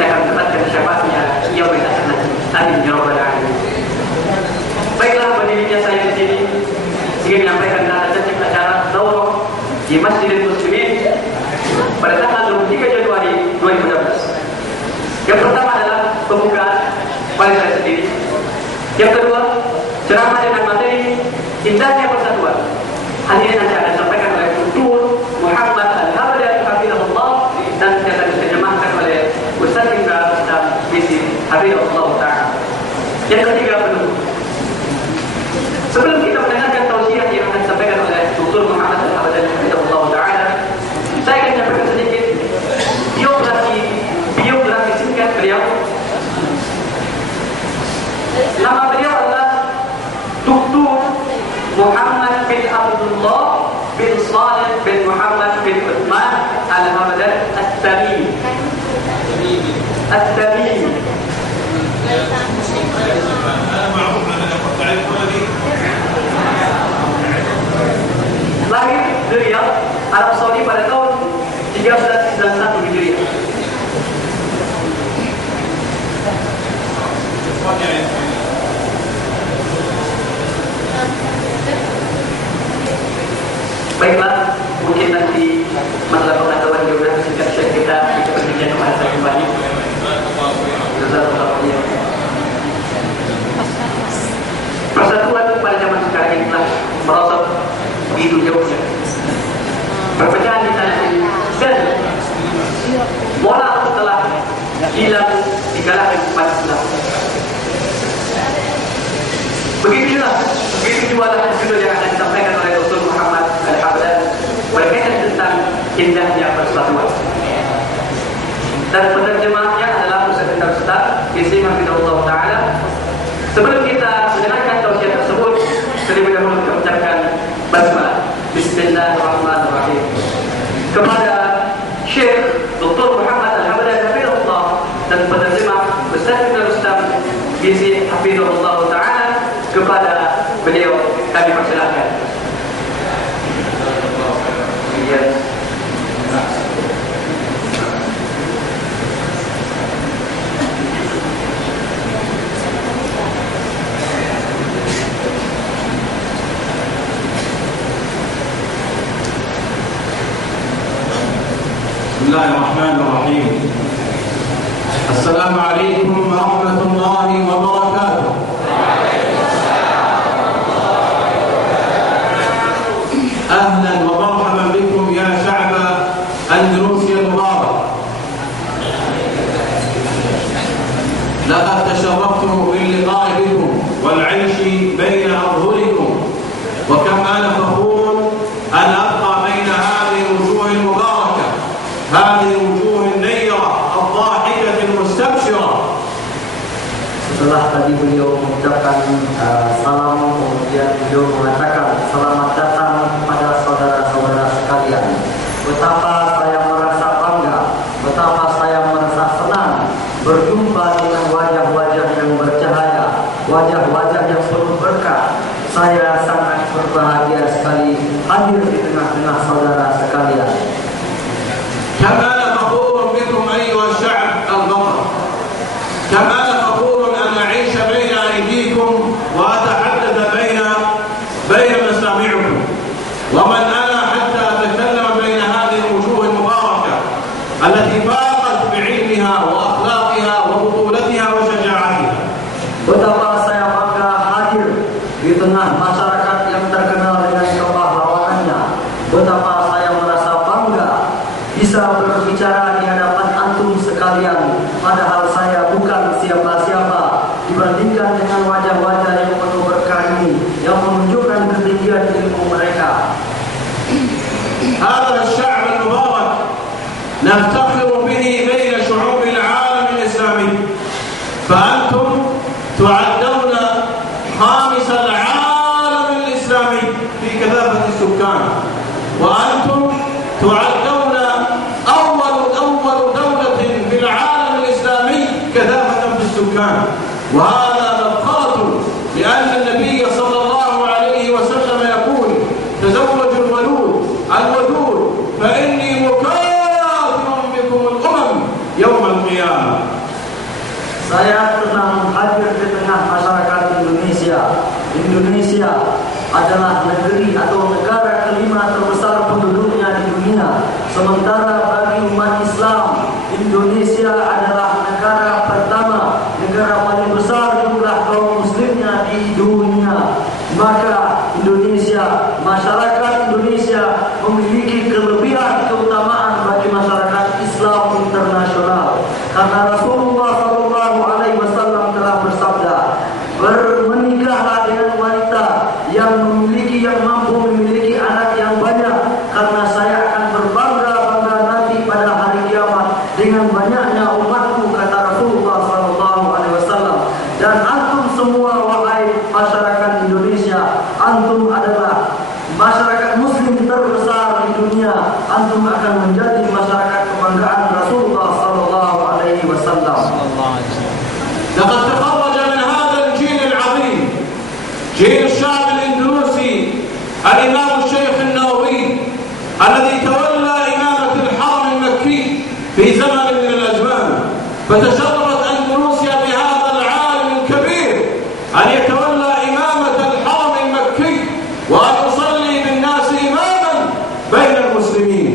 kita akan mendapatkan syafaatnya yaumil akhir nanti. Amin ya rabbal alamin. Baiklah, berdirinya saya di sini ingin menyampaikan tanda tertib acara daurah di Masjidil Muslimin pada tanggal 23 Januari 2016. Yang pertama adalah pembukaan oleh saya sendiri. Yang kedua, ceramah dengan materi indahnya persatuan. Hal ini nanti akan disampaikan oleh Dr. Muhammad Al-Habdani hafizahullah dan akan diterjemahkan oleh Ustaz Indra dan Misi hafizahullah ta'ala. Yang ketiga, penutup. Sebelum kita mendengarkan tausiah yang akan disampaikan oleh Dr. Muhammad Al-Habdani hafizahullah ta'ala, saya akan menyampaikan sedikit biografi singkat beliau. Nama beliau adalah Dr. Muhammad bin Abdullah bin Salih bin Muhammad bin Uthman Al-Habdani At-Tamimi. Lahir di Riyadh, Arab Saudi pada tahun 1391 Hijriah. Baiklah, mungkin nanti masalah pengetahuan geografi singkat kita berbincang kepada saya kembali. Persatuan pada zaman sekarang ini telah merosot begitu jauhnya. Perpecahan di sana sini dan moral telah hilang di kalangan umat Islam. Begitu juga judul yang akan disampaikan oleh Dr. Muhammad Al-Habdani berkaitan tentang indahnya persatuan. Dan penerjemahnya adalah Ustaz Isi Hafizahullah Ta'ala. Sebelum kita mendengarkan tausiah tersebut, terlebih dahulu kita ucapkan basmalah. Bismillahirrahmanirrahim. Kepada Syekh Dr. Muhammad Al-Habdani Hafizahullah dan penerjemah Ustaz Isi Hafizahullah Ta'ala, kepada beliau kami persilahkan. Bismillahirrahmanirrahim. Assalamualaikum warahmatullahi wabarakatuh. أهلا ومرحبا بكم يا شعب أندلسيا المبارك. لقد تشرفت باللقاء بكم والعيش بين أظهركم، وكم أنا فخور أن أبقى بين هذه الوجوه المباركة، هذه الوجوه النيرة الضاحكة المستبشرة. Setelah tadi beliau mengucapkan salam, kemudian beliau mengatakan selamat datang kepada saudara-saudara sekalian. Betapa saya merasa bangga, betapa saya merasa senang berjumpa dengan wajah-wajah yang bercahaya, wajah-wajah yang penuh berkah. Saya sangat berbahagia sekali hadir di tengah-tengah saudara sekalian. كما أنا فخور بكم أيها الشعب البطل، كما أنا فخور أن أعيش بين أيديكم وأتحدث بين مسامعكم، ومن أنا حتى أتكلم بين هذه الوجوه المباركة التي فاقت بعلمها وأخلاقها وبطولتها وشجاعتها. Betapa saya bangga hadir di tengah masyarakat yang terkenal dengan kepahlawanannya. Betapa saya merasa bangga bisa berbicara di hadapan antum sekalian, padahal saya bukan siapa-siapa dibandingkan dengan wajah-wajah yang penuh berkah ini, yang menunjukkan ketinggian ilmu mereka. هذا الشعب المبارك نفتخر به بين شعوب العالم الإسلامي، فأنتم تعدون خامس العالم الإسلامي في كثافة السكان، وأنتم تعدون أول دولة في العالم الإسلامي كثافة في السكان، وهذا مفخرة لأن النبي صلى الله عليه وسلم يقول: تزوجوا الودود فإني مكافر بكم الأمم يوم القيامة. Indonesia adalah negeri atau negara kelima terbesar penduduknya di dunia. Sementara bagi umat Islam, Indonesia adalah negara pertama, negara paling besar jumlah kaum muslimnya di dunia. Maka Indonesia, masyarakat Indonesia memiliki kelebihan keutamaan bagi masyarakat Islam internasional. Karena Rasulullah SAW telah bersabda, menikahlah dengan wanita yang mampu memiliki anak yang banyak, karena saya akan berbangga-bangga nanti pada hari kiamat dengan banyaknya umatku, kata Rasulullah SAW. Dan antum semua wahai masyarakat Indonesia, antum adalah masyarakat muslim terbesar di dunia. Antum akan menjadi masyarakat kebanggaan Rasulullah SAW. لقد تخرج من هذا الجيل العظيم جيل الشعب الإندونيسي الإمام الشيخ النووي الذي تولى إمامة الحرم المكي في زمن من الأزمان، فتشرفت أندونيسيا بهذا العالم الكبير أن يتولى إمامة الحرم المكي وأن يصلي بالناس إماما بين المسلمين.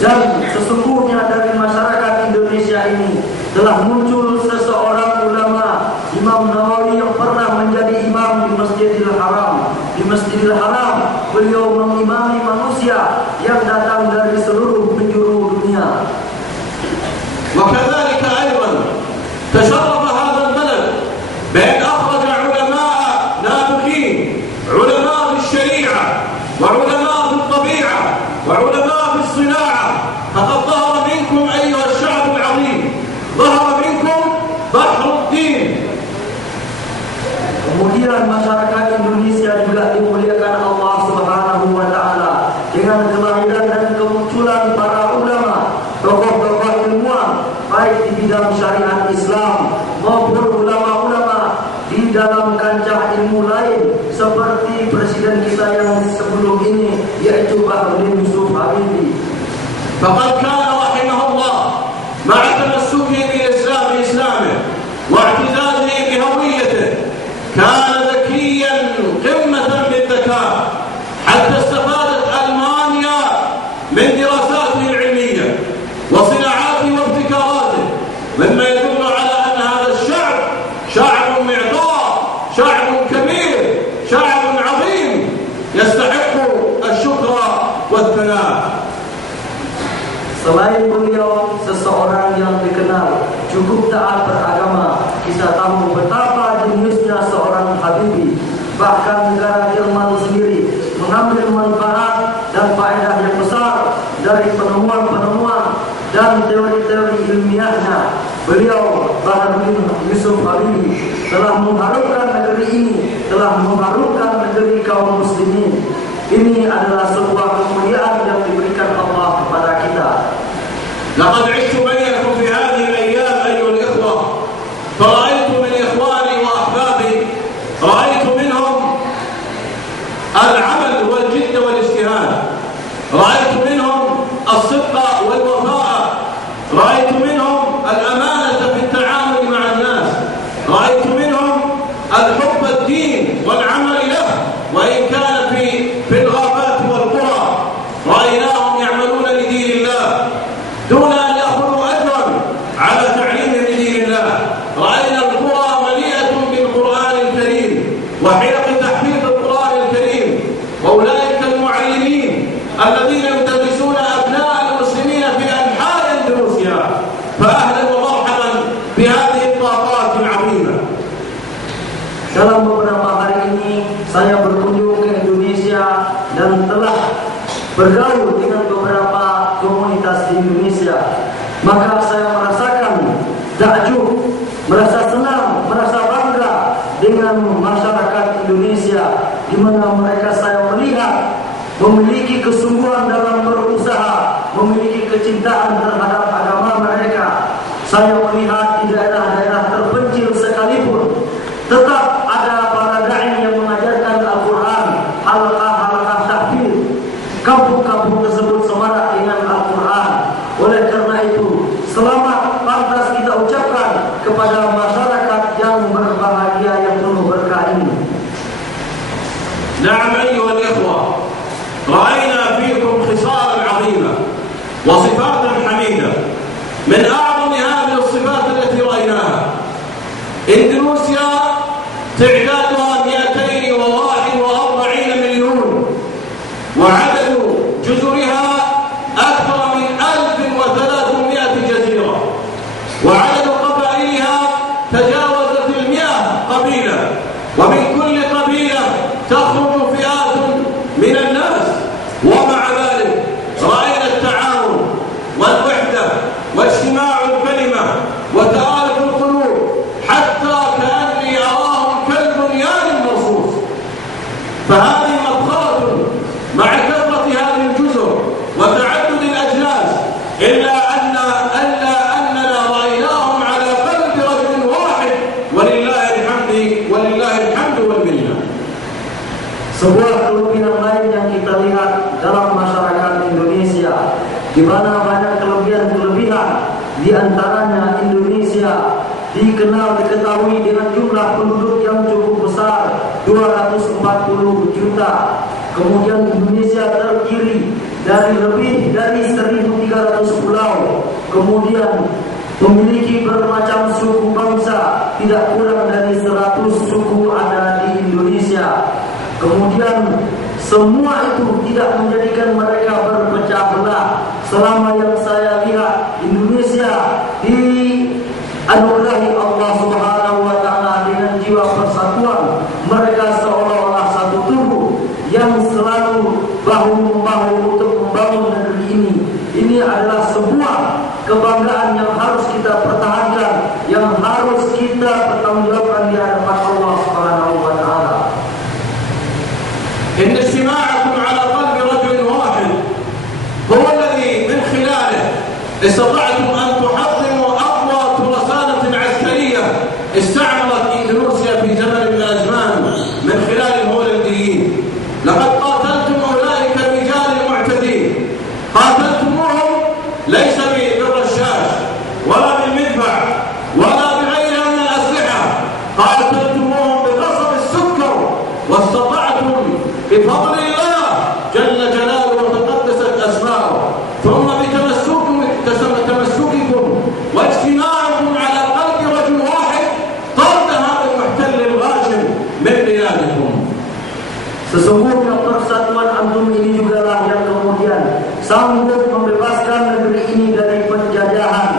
Dan sesungguhnya dari masyarakat Indonesia ini telah muncul seseorang ulama, Imam Nawawi, yang pernah menjadi imam di Masjidil Haram. Di Masjidil Haram beliau mengimami manusia yang datang dari seluruh penjuru dunia. وكذلك أيضا تشرف هذا البلد بأن أخرج علماء نابغين، علماء بالشريعة وعلماء بالطبيعة وعلماء بالصناعة. فقد ظهر منكم أيها الشعب العظيم، ظهر منكم بحر الدين. Kemudian masyarakat Indonesia juga dimuliakan Allah Subhanahu wa Ta'ala dengan kelahiran dan kemunculan para ulama, tokoh-tokoh ilmuwan, baik di bidang syariat Islam maupun ulama-ulama di dalam kancah ilmu lain, seperti presiden kita yang sebelum ini, yaitu Bahrudin Yusuf Habibie. فقد كان رحمه الله مع تمسكه بإسلامه واعتزازه بهويته كان ذكيا قمة بالذكاء، حتى استفادت ألمانيا من دراساته العلمية وصناعاته وابتكاراته، مما يدل على أن هذا الشعب شعب معطاء، شعب كبير، شعب عظيم يستحق الشكر والثناء. Selain beliau seseorang yang dikenal cukup taat beragama, kita tahu betapa jeniusnya seorang Habibie. Bahkan negara Jerman sendiri mengambil manfaat dan faedah yang besar dari penemuan-penemuan dan teori-teori ilmiahnya. Beliau, Bahrudin Yusuf Habibie, telah mengharumkan negeri ini, telah mengharumkan negeri kaum muslimin. Ini adalah sebuah kemuliaan yang diberikan Allah kepada kita. لقد عشت بينكم في هذه الأيام أيها الإخوة، فرأيت من إخواني وأحبابي، رأيت منهم العمل والجد والاجتهاد، رأيت منهم الصدق والوفاء، رأيت منهم الأمانة في التعامل مع الناس، رأيت منهم الحب الدين والعمل له، وإن كان في الغابات والقرى رأيناهم يعملون لدين الله دون أن يأخذوا أجرا على تعليمهم لدين الله. رأينا القرى مليئة بالقرآن الكريم وحلق تحفيظ القرآن الكريم، وأولئك المعلمين الذين يدرسون أبناء المسلمين في أنحاء أندونيسيا. فأهلا ومرحبا بهذه الطاقات العظيمة. Dalam beberapa hari ini saya berkunjung ke Indonesia dan telah bergaul dengan beberapa komunitas di Indonesia. Maka saya merasakan takjub, merasa senang, merasa bangga dengan masyarakat Indonesia, di mana mereka saya melihat memiliki kesungguhan dalam berusaha, memiliki kecintaan terhadap agama mereka. Saya melihat di daerah-daerah terpencil sekalipun tetap ada para dai yang mengajarkan Al-Quran, halaqah-halaqah tahfidz. Kampung-kampung tersebut semarak dengan Al-Quran. Oleh karena itu, selamat pantas kita ucapkan kepada masyarakat yang berbahagia yang penuh berkah ini. نعم أيها الإخوة، رأينا فيكم خصالا عظيمة وصفات حميدة. من أعظم هذه الصفات التي رأيناها إندونيسيا تعدادها 241 مليون، وعدد جزرها أكثر من 1300 جزيرة، وعدد قبائلها تجاوزت 100 قبيلة، ومن كل قبيلة تخرج فئات من الناس. ومع ذلك رأينا التعاون والوحدة واجتماع الكلمة وتآلف القلوب، حتى كأني أراهم كالبنيان المرصوص. فهذه مبخرة مع كثرة هذه الجزر وتعدد الأجناس، إلا أننا رأيناهم على قلب رجل واحد، ولله الحمد والمنة. Sebuah kelebihan lain yang kita lihat dalam masyarakat Indonesia, di mana banyak kelebihan-kelebihan, di antaranya Indonesia diketahui dengan jumlah penduduk yang cukup besar, 240 juta. Kemudian Indonesia terdiri dari lebih dari 1.300 pulau. Kemudian memiliki bermacam suku bangsa, tidak kurang dari 100 suku ada di Indonesia. Kemudian semua itu tidak menjadikan mereka berpecah belah. Selama yang saya lihat, Indonesia dianugerahi Allah Subhanahu wa Ta'ala dengan jiwa persatuan. Mereka seolah-olah satu tubuh yang selalu bahu-membahu untuk membangun negeri ini. Ini adalah sebuah kebanggaan yang harus kita pertahankan, yang harus kita pertanggungjawabkan di hadapan Allah Subhanahu wa Ta'ala. إن اجتماعكم على قلب رجل واحد هو الذي من خلاله استطعتم أن تحطموا أقوى ترسانة عسكرية استعمرت إندونيسيا في زمن من الأزمان من خلال الهولنديين. لقد قاتلتم أولئك الرجال المعتدين، قاتلتموهم ليس بالرشاش ولا بالمدفع ولا بغيرها من الأسلحة، قاتلتموهم بقصب السكر، واستطعتم بفضل الله جل جلاله وتقدست أسماؤه، ثم بتمسككم واجتماعكم على قلب رجل واحد طرد هذا المحتل الغاشم من بلادكم. Sesungguhnya persatuan antum ini jugalah yang kemudian sanggup membebaskan negeri ini dari penjajahan.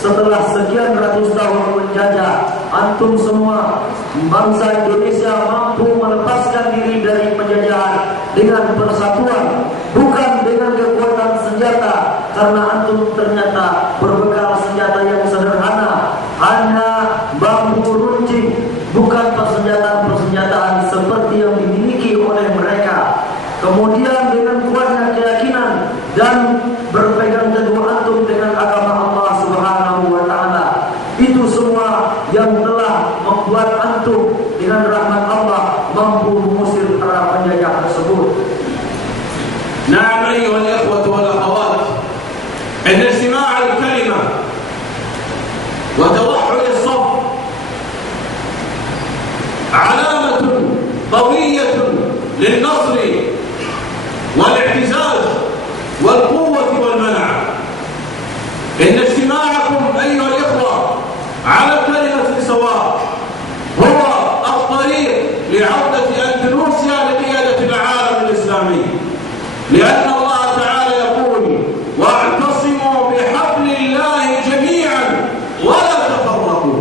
Setelah sekian ratus tahun menjajah, antum semua bangsa Indonesia mampu melepaskan diri dari penjajahan dengan persatuan, bukan dengan kekuatan senjata, karena antum ternyata berbekal senjata yang sederhana, hanya bambu runcing, bukan persenjataan seperti yang dimiliki oleh mereka. Kemudian dengan kuatnya keyakinan dan berpegang teguh antum dengan agama Allah Subhanahu wa Ta'ala, itu semua yang telah membuat antum dengan rahmat Allah mampu mengusir para penjajah tersebut. نعم أيها الإخوة والأخوات، إن اجتماع الكلمة وتوحد الصف علامة قوية للنصر والاعتزاز والقوة والمنع. إن اجتماعكم أيها الإخوة على كلمة سواء هو الطريق لعودة أندونيسيا لقيادة العالم الإسلامي، لأن الله تعالى يقول: واعتصموا بحبل الله جميعا ولا تفرقوا.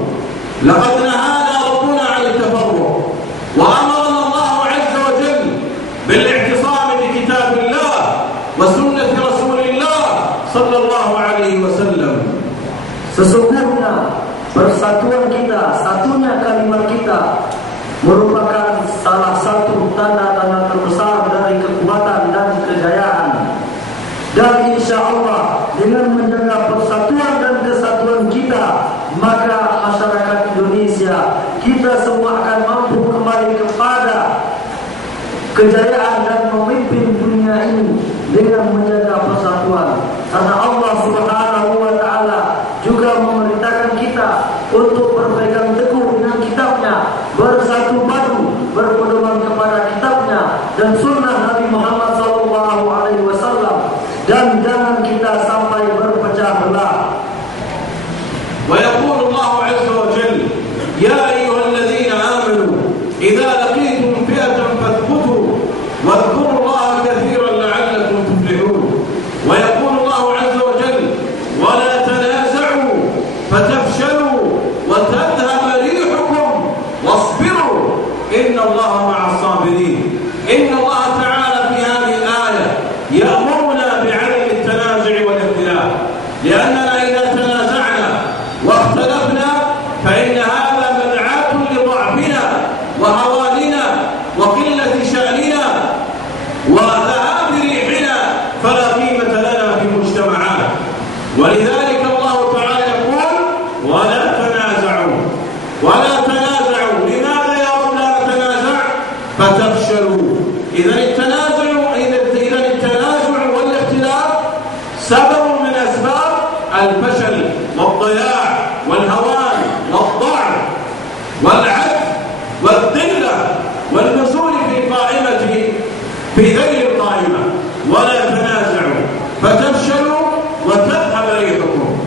لقد نهانا ربنا عن التفرق، وأمرنا الله عز وجل بالاعتصام بكتاب الله وسنة رسول الله صلى الله عليه وسلم. Sesungguhnya persatuan kita, satunya kalimat kita merupakan salah satu tanda-tanda terbesar dari kekuatan dan kejayaan. Dan insya Allah dengan menjaga persatuan dan kesatuan kita, maka masyarakat Indonesia, kita semua akan mampu kembali kepada kejayaan dan memimpin dunia ini dengan menjaga persatuan. Karena Allah Subhanahu wa Ta'ala juga memerintahkan kita untuk berpegang teguh dengan kitabnya, bersatu padu, berpedoman kepada kitabnya, dan sunnah Nabi Muhammad SAW, dan jangan kita sampai berpecah belah. ويقول الله عز وجل يا أيها الذين آمنوا إذا لقيتم فئة فاثبتوا واذكروا الله كثيرا لعلكم تفلحون. ويقول الله عز وجل ولا تنازعوا فتفشلوا وتذهب ريحكم واصبروا إن الله مع الصابرين. إن الله تعالى في هذه الآية يأمرنا بعدم التنازع والاختلاف، لأننا إذا تنازعنا واختلفنا فإن هذا مدعاة لضعفنا وهواننا وقلة شأننا وذهاب ريحنا، فلا قيمة لنا في المجتمعات. ولذلك الله تعالى يقول ولا تنازعوا ولا تنازعوا. لماذا يا رب لا نتنازع؟ فتفشلوا. إذا التنازع والاختلاف سبب من أسباب الفشل والضياع والهوان والضعف والعجز والذلة والنزول في ذيل القائمة. ولا تنازعوا فتفشلوا وتذهب ريحكم.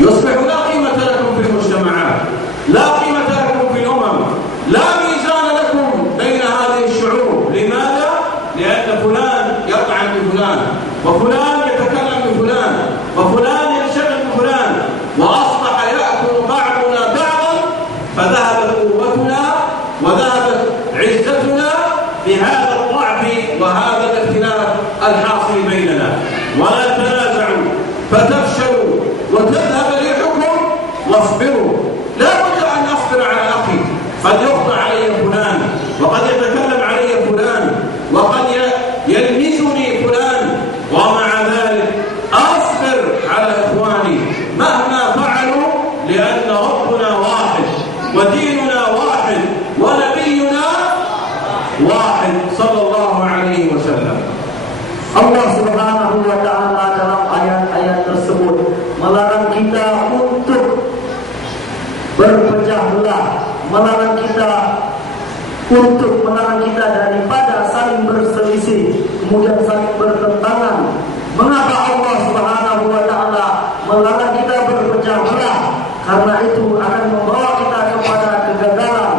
يصبح لا قيمة لكم في المجتمعات، لا قيمة لكم في الأمم، لا ميزان لكم بين هذه الشعوب. لماذا؟ لأن فلان يطعن بفلان، وفلان يتكلم بفلان، وفلان ينشغل بفلان، وأصبح يأكل بعضنا بعضا، فذهبت قوتنا وذهبت عزتنا بهذا الضعف وهذا الاختلاف الحاصل بيننا. ولا تنازعوا فتفشلوا وتذهب ريحكم واصبروا. لا بد أن أصبر على أخي، قد يخطئ علي فلان، وقد يتكلم علي فلان، وقد يلمسني فلان، ومع ذلك أصبر على إخواني مهما فعلوا، لأن ربنا واحد وديننا واحد ونبينا واحد صلى الله عليه وسلم. Allah Subhanahu wa Ta'ala dalam ayat-ayat tersebut melarang kita untuk berpecah belah, melarang kita daripada saling berselisih, kemudian saling bertentangan. Mengapa Allah Subhanahu wa Ta'ala melarang kita berpecah belah? Karena itu akan membawa kita kepada kegagalan.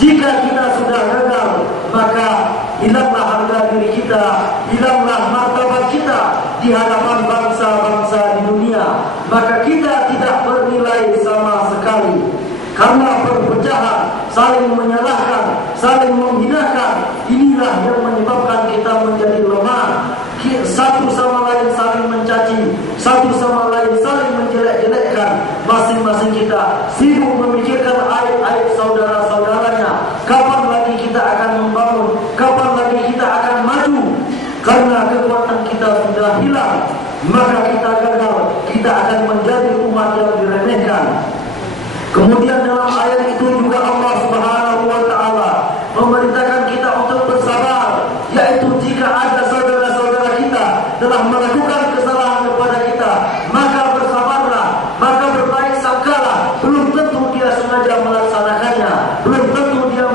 Jika kita sudah gagal, maka hilanglah harga diri kita, hilanglah martabat kita di hadapan bangsa-bangsa di dunia. Maka kita tidak bernilai sama sekali. Karena perpecahan, saling menyalahkan, saling menghinakan, inilah yang menyebabkan kita menjadi lemah. Satu sama lain saling mencaci, satu sama lain saling menjelek-jelekkan. Masing-masing kita sibuk memikirkan aib-aib saudara-saudaranya. Kapan lagi kita akan membangun? Kapan lagi kita akan maju? Karena kekuatan kita sudah hilang, maka kita gagal. Kita akan menjadi umat yang diremehkan. Kemudian dalam ayat itu juga Allah Subhanahu wa Ta'ala memerintahkan kita untuk bersabar, yaitu jika ada saudara-saudara kita telah melakukan kesalahan kepada kita, maka bersabarlah, maka berbaik sangkalah. Belum tentu dia sengaja melaksanakannya, belum tentu dia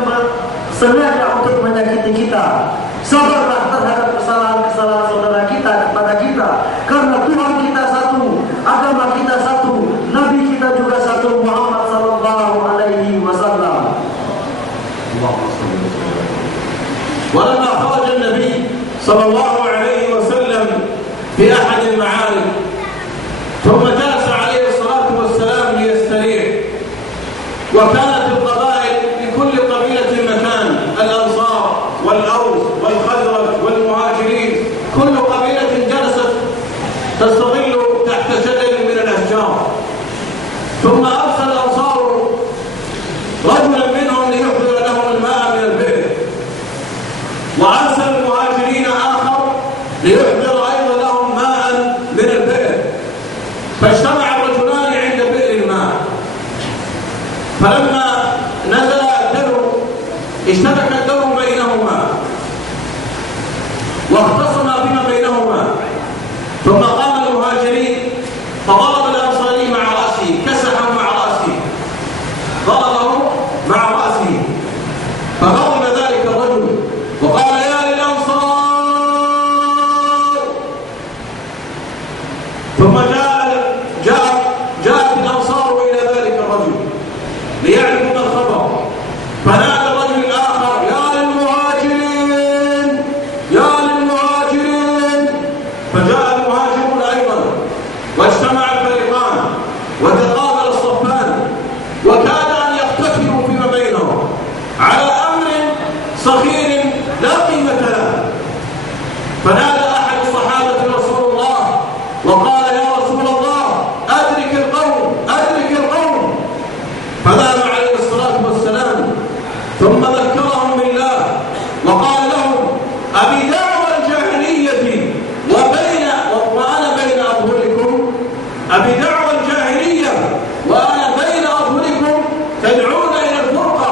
sengaja untuk menyakiti kita. Sabarlah terhadap kesalahan-kesalahan saudara kita kepada kita, karena Tuhan kita satu, agama kita satu, Nabi kita juga satu, Muhammad sallallahu alaihi wasallam. ولما خرج النبي صلى الله عليه وسلم في أحد المعارك ثم جلس عليه الصلاة والسلام ليستريح، وكانت القبائل لكل قبيلة مكان، الأنصار والأوس والخزرج والمهاجرين، كل قبيلة جلست تستظل تحت شجر من الأشجار. ثم أرسل الأنصار رجلا منهم ليحضر لهم الماء من البئر، وأرسل المهاجرين آخر ليحضر أيضا لهم ماء من البئر. فاجتمع الرجلان عند بئر الماء، فلما نزل الدلو اشتبك الدلو بينهما واختصم بما بينهما. ثم قام المهاجرين فضرب الأنصاري مع رأسه، كسحه مع رأسه، ضربه مع رأسه، فغضب ذلك الرجل وقال يا للأنصار لا قيمة له. فنادى أحد الصحابة رسول الله وقال: يا رسول الله أدرك القوم أدرك القوم. فذهب عليه الصلاة والسلام ثم ذكرهم بالله وقال لهم: أبي دعوى الجاهلية وأنا بين أظهركم، أبي دعوى الجاهلية وأنا بين أظهركم تدعون إلى الفرقة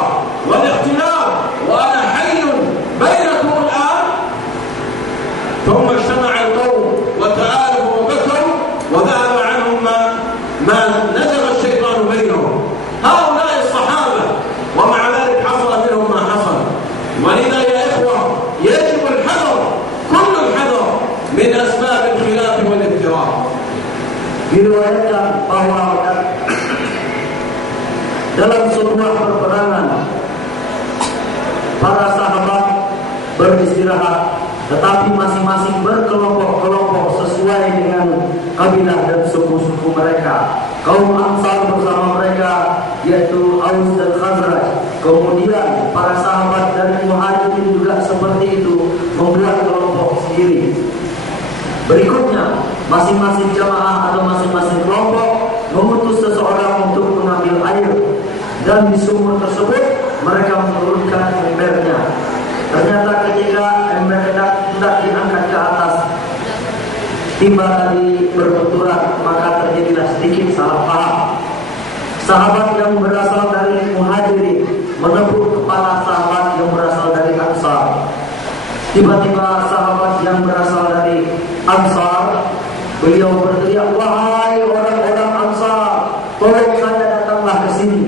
والاختلاف وأنا حي بينكم الآن. ثم اجتمع القوم وتآلفوا وبكوا وذهب عنهم ما نزغ الشيطان بينهم. هؤلاء الصحابة ومع ذلك حصل منهم ما حصل. ولذا يا إخوة يجب الحذر، كل الحذر من أسباب الخلاف والافتراق. Diriwayatkan bahwa dalam sebuah peperangan para sahabat beristirahat, tetapi masing-masing berkelompok-kelompok sesuai dengan kabilah dan suku-suku mereka. Kaum Ansar bersama mereka yaitu Aus dan Khazraj. Kemudian para sahabat dari Muhajirin juga seperti itu, membuat kelompok sendiri. Berikutnya, masing-masing jamaah atau masing-masing kelompok mengutus seseorang untuk mengambil air, dan di sumur tersebut mereka menurunkan embernya. Ternyata ketika ember hendak diangkat ke atas, timba tadi berbenturan, maka terjadilah sedikit salah paham. Sahabat yang berasal dari Muhajirin menepuk kepala sahabat yang berasal dari Ansar. Tiba-tiba sahabat yang berasal dari Ansar, beliau berteriak, "Wahai orang-orang Ansar, tolong saya datanglah ke sini."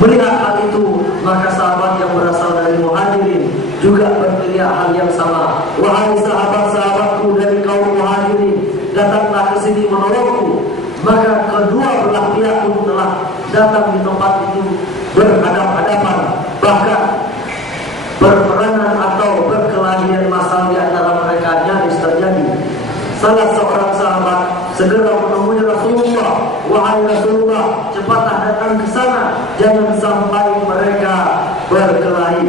Melihat hal itu, maka sahabat yang berasal dari Muhajirin juga berteriak hal yang sama, "Wahai sahabat-sahabatku dari kaum Muhajirin, datanglah ke sini menolongku." Maka kedua belah pihak pun telah datang di tempat itu berhadap-hadapan. Bahkan perperangan atau berkelahian massal di antara mereka nyaris terjadi. Salah seorang sahabat segera menemui Rasulullah, "Wahai Rasulullah, cepatlah datang ke sana, jangan sampai mereka berkelahi."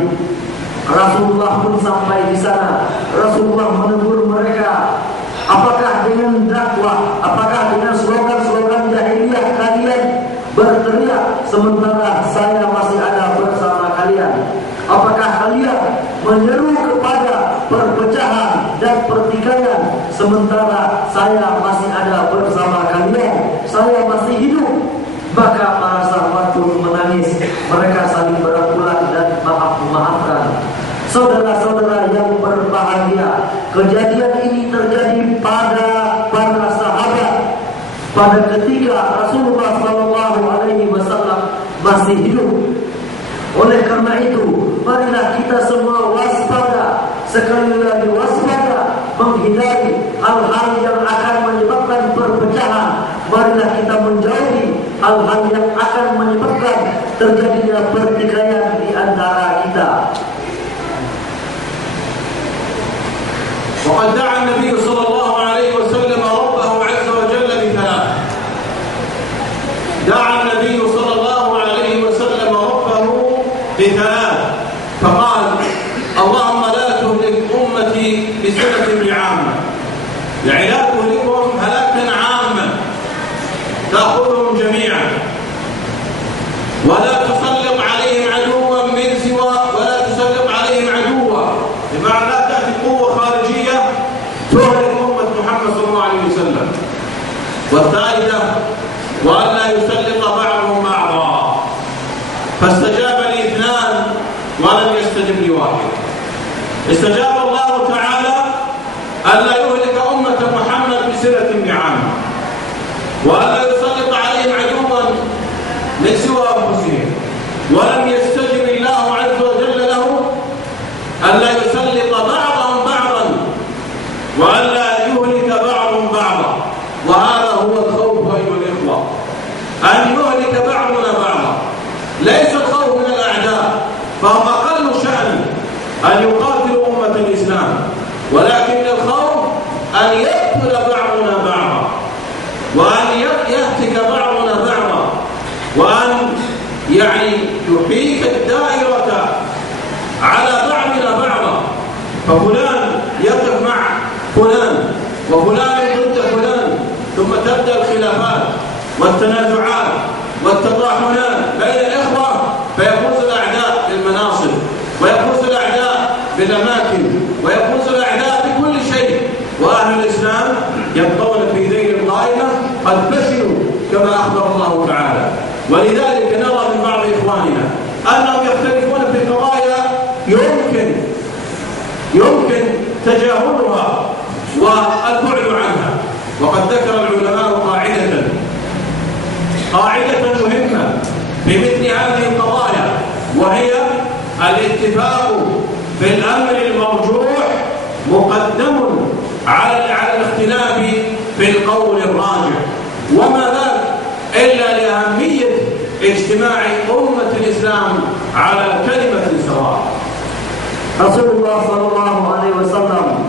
Rasulullah pun sampai di sana. Rasulullah menegur mereka, "Apakah dengan dakwah, apakah dengan slogan-slogan jahiliyah kalian berteriak sementara saya masih ada bersama kalian? Apakah kalian menyeru kepada perpecahan dan pertikaian sementara saya masih ada bersama kalian? Saya masih hidup." Maka para sahabat pun menangis. Mereka saling berangkulan dan maaf-memaafkan. Saudara-saudara yang berbahagia, kejadian ini terjadi pada para sahabat pada ketika Rasulullah SAW masih hidup. Oleh karena itu, marilah kita semua waspada, sekali lagi waspada, menghindari hal-hal yang akan menyebabkan perpecahan. Marilah kita menjauhi hal-hal yang akan menyebabkan terjadinya pertikaian di antara kita. وقد دعا النبي صلى الله عليه وسلم ربه عز وجل بثلاث. دعا النبي صلى الله عليه وسلم ربه بثلاث، فقال: اللهم لا تهلك أمتي بسنة بعامة، يعني لا تهلكهم هلاكا عاما تأخذهم جميعا، ولا تسلط عليهم عدوا من سوى، ولا تسلط عليهم عدوا، بمعنى لا تأتي قوة خارجية تهلك أمة محمد صلى الله عليه وسلم. والثالثة: وأن لا يسلط بعضهم بعضا. فاستجاب لي اثنان ولم يستجب لي واحد. استجاب الله تعالى أن لا يهلك أمة محمد بسنة بعامة، وأن لا يسلط عليهم عدوا من سوى أنفسهم. ولم يستجب الله عز وجل له أن لا يسلط بعضهم بعضا، وأن لا يهلك بعضهم بعضا. وهذا هو الخوف أيها الإخوة، أن يهلك بعضنا بعضا. ليس الخوف من الأعداء، فهم أقل شأن أن يقاتلوا أمة الإسلام، ولكن الخوف أن يقتل بعضنا بعضا، وأن يهتك بعضنا بعضا، وأن يحيك الدائرة على بعضنا بعضا. ففلان يقف مع فلان وفلان ضد فلان، ثم تبدأ الخلافات والتنازعات والتطاحنات بين الإخوة، فيفوز الأعداء بالمناصب ويفوز الأعداء بالأماكن ويفوز الأعداء بكل شيء، وأهل الإسلام يبقون في ذيل القائمة قد فشلوا كما أخبر الله تعالى. ولذلك نرى من بعض إخواننا أنهم يختلفون في قضايا يمكن تجاهلها والبعد عنها، وقد ذكر العلماء قاعدة مهمة في مثل هذه القضايا، وهي الاتفاق في الأمر المرجوح مقدم على الاختلاف في القول الراجح، وما ذاك إلا لأهمية اجتماع أمة الإسلام على كلمة سواء. Rasulullah Sallallahu Alaihi Wasallam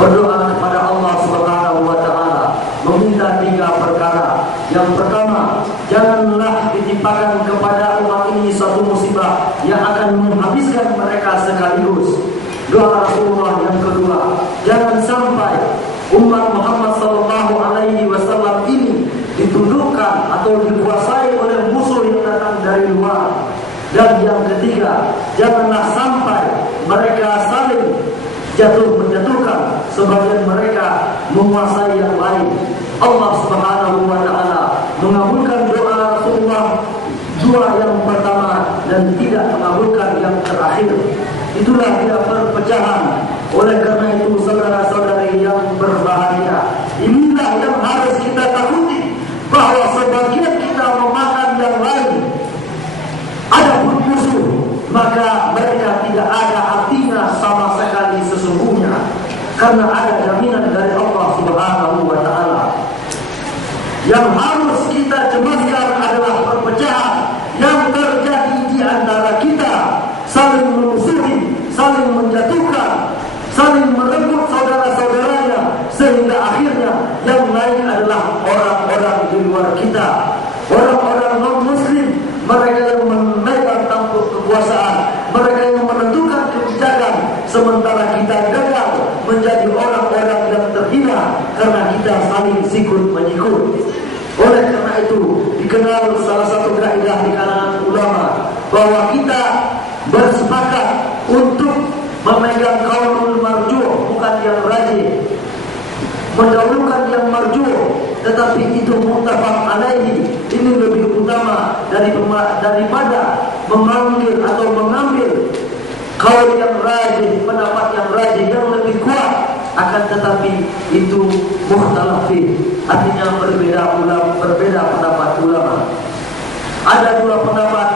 berdoa kepada Allah Subhanahu Wa Taala meminta 3 perkara. Yang pertama, janganlah ditimpakan kepada umat ini satu musibah yang akan menghabiskan mereka sekaligus. Doa Rasulullah yang kedua, jangan sampai umat Muhammad Sallallahu Alaihi Wasallam ini ditundukkan atau dikuasai oleh musuh yang datang dari luar. Dan yang ketiga, janganlah sampai mereka saling menjatuhkan, sebagian mereka menguasai yang lain. Allah Subhanahu Wa Taala mengabulkan doa Rasulullah 2 yang pertama dan tidak mengabulkan yang terakhir. Itulah dia perpecahan. Oleh karena itu, saudara-saudari yang berbahagia, inilah yang harus kita takuti, bahwa sebagian kita memakan yang lain. Adapun musuh, maka mereka tidak ada artinya sama sekali sesungguhnya, karena ada jaminan dari Allah Subhanahu Wa Taala. Yang harus kita cemaskan adalah perpecahan yang terjadi di antara kita, saling memusuhi, saling menjatuhkan, saling merebut saudara-saudaranya, sehingga akhirnya yang lain adalah orang-orang di luar kita, orang-orang non-muslim, mereka yang memegang tampuk kekuasaan, mereka yang menentukan kebijakan, sementara kita gagal menjadi orang-orang yang terhina karena kita saling sikut-menyikut. Oleh karena itu, dikenal salah satu kaidah di kalangan ulama bahwa kita bersepakat untuk memegang qaulul marjuh, bukan yang rajih, mendahulukan yang marjuh, tetapi itu muttafaq alaihi. Ini lebih utama daripada memanggil atau mengambil qaul yang rajih, pendapat yang rajih yang lebih kuat. Akan tetapi itu mukhtalaf fi, artinya berbeda pendapat ulama. Ada 2 pendapat